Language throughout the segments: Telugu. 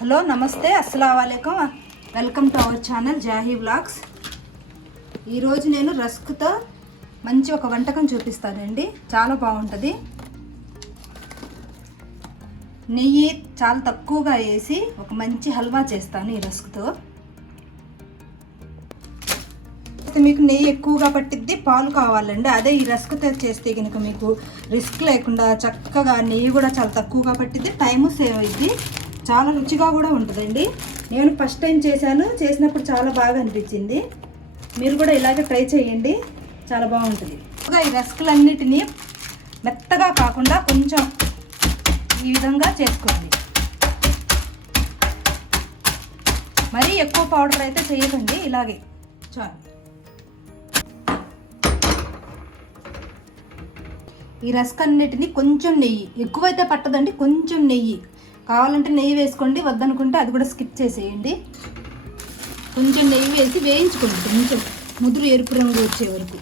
హలో నమస్తే అస్సలాము అలైకుం welcome to our channel Jahi vlogs. ఈరోజు నేను రస్క్తో మంచి ఒక వంటకం చూపిస్తానండి. చాలా బాగుంటుంది. నెయ్యి చాలా తక్కువగా వేసి ఒక మంచి హల్వా చేస్తాను ఈ రస్క్తో. మీకు నెయ్యి ఎక్కువగా పట్టిద్ది, పాలు కావాలండి. అదే ఈ రస్క్తో చేస్తే కనుక మీకు రిస్క్ లేకుండా చక్కగా నెయ్యి కూడా చాలా తక్కువగా పట్టిద్ది, టైము సేవ్ అయ్యిద్ది, చాలా రుచిగా కూడా ఉంటుందండి. నేను ఫస్ట్ టైం చేసినప్పుడు చాలా బాగా అనిపించింది. మీరు కూడా ఇలాగే ట్రై చేయండి, చాలా బాగుంటుంది. ఈ రస్కులన్నిటినీ మెత్తగా కాకుండా కొంచెం ఈ విధంగా చేసుకోండి. మరీ ఎక్కువ పౌడర్ అయితే చేయకండి, ఇలాగే చాలు. ఈ రస్క్ అన్నిటిని కొంచెం నెయ్యి, ఎక్కువైతే పట్టదండి, కొంచెం నెయ్యి కావాలంటే నెయ్యి వేసుకోండి, వద్దనుకుంటే అది కూడా స్కిప్ చేసేయండి. కొంచెం నెయ్యి వేసి వేయించుకోండి, కొంచెం ముదురు ఎరుపు రంగు వచ్చే వరకు.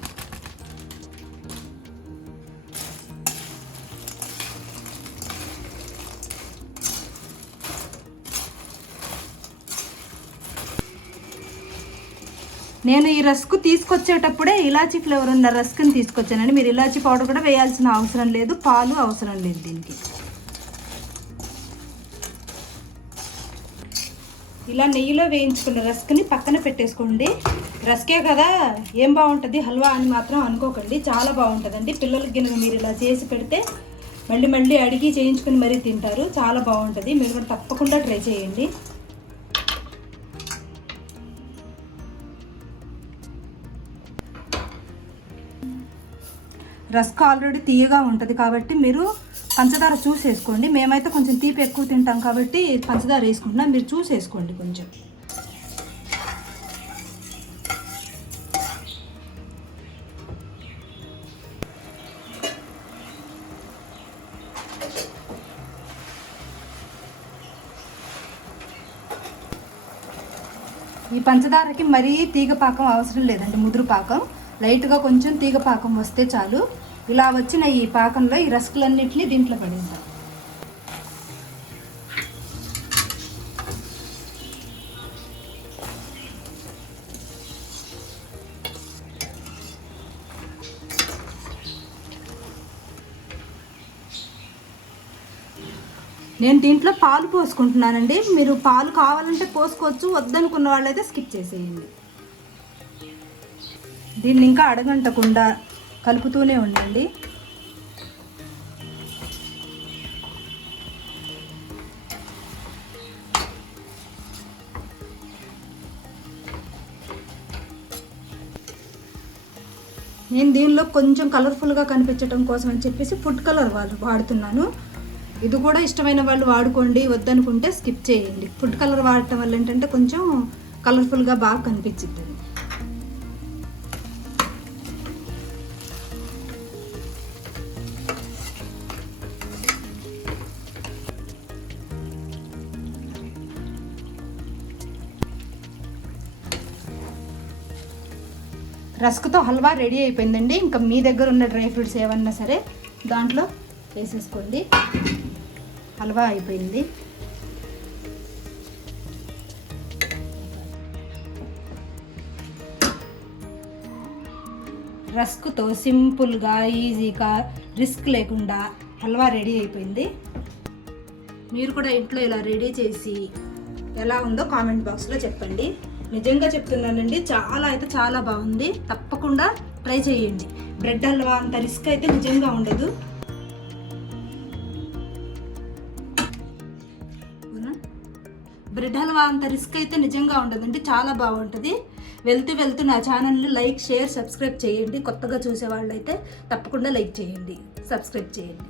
నేను ఈ రస్క్ తీసుకొచ్చేటప్పుడే ఇలాచీ ఫ్లేవర్ ఉన్న రస్క్ని తీసుకొచ్చానండి. మీరు ఇలాచీ పౌడర్ కూడా వేయాల్సిన అవసరం లేదు, పాలు అవసరం లేదు దీనికి. ఇలా నెయ్యిలో వేయించుకున్న రస్క్ని పక్కన పెట్టేసుకోండి. రస్కే కదా ఏం బాగుంటుంది హల్వా అని మాత్రం అనుకోకండి, చాలా బాగుంటుందండి. పిల్లలకి గిన్నె మీరు ఇలా చేసి పెడితే మళ్ళీ మళ్ళీ అడిగి చేయించుకుని మరీ తింటారు, చాలా బాగుంటుంది. మీరు కూడా తప్పకుండా ట్రై చేయండి. రస్క్ ఆల్రెడీ తీయగా ఉంటుంది కాబట్టి మీరు పంచదార చూసేసుకోండి. మేమైతే కొంచెం తీపి ఎక్కువ తింటాం కాబట్టి పంచదార వేసుకుంటున్నాం, మీరు చూసేసుకోండి కొంచెం. ఈ పంచదారకి మరీ తీగ పాకం అవసరం లేదండి, ముదురు పాకం, లైట్గా కొంచెం తీగ పాకం వస్తే చాలు. ఇలా వచ్చిన ఈ పాకంలో ఈ రస్కులన్నింటినీ దీంట్లో పడేద్దాం. నేను దీంట్లో పాలు పోసుకుంటున్నానండి. మీరు పాలు కావాలంటే పోసుకోవచ్చు, వద్దనుకున్న వాళ్ళైతే స్కిప్ చేసేయండి. దీన్ని ఇంకా అడగంటకుండా కలుపుతూనే ఉండండి. నేను దీనిలో కొంచెం కలర్ఫుల్గా కనిపించడం కోసం అని చెప్పేసి ఫుడ్ కలర్ వాడుతున్నాను. ఇది కూడా ఇష్టమైన వాళ్ళు వాడుకోండి, వద్దనుకుంటే స్కిప్ చేయండి. ఫుడ్ కలర్ వాడటం వల్ల ఏంటంటే కొంచెం కలర్ఫుల్గా బాగా కనిపించింది. రస్క్తో హల్వా రెడీ అయిపోయిందండి. ఇంకా మీ దగ్గర ఉన్న డ్రై ఫ్రూట్స్ ఏమన్నా సరే దాంట్లో వేసేసుకోండి. హల్వా అయిపోయింది. రస్క్తో సింపుల్గా ఈజీగా రిస్క్ లేకుండా హల్వా రెడీ అయిపోయింది. మీరు కూడా ఇంట్లో ఇలా రెడీ చేసి ఎలా ఉందో కామెంట్ బాక్స్లో చెప్పండి. నిజంగా చెప్తున్నానండి, చాలా అయితే చాలా బాగుంది. తప్పకుండా ట్రై చేయండి. బ్రెడ్ హల్వా అంత రిస్క్ అయితే నిజంగా ఉండదు. బ్రెడ్ హల్వా అంత రిస్క్ అయితే నిజంగా ఉండదండి, చాలా బాగుంటుంది. వెళ్తూ నా ఛానల్ని లైక్, షేర్, సబ్స్క్రైబ్ చేయండి. కొత్తగా చూసే వాళ్ళు అయితే తప్పకుండా లైక్ చేయండి, సబ్స్క్రైబ్ చేయండి.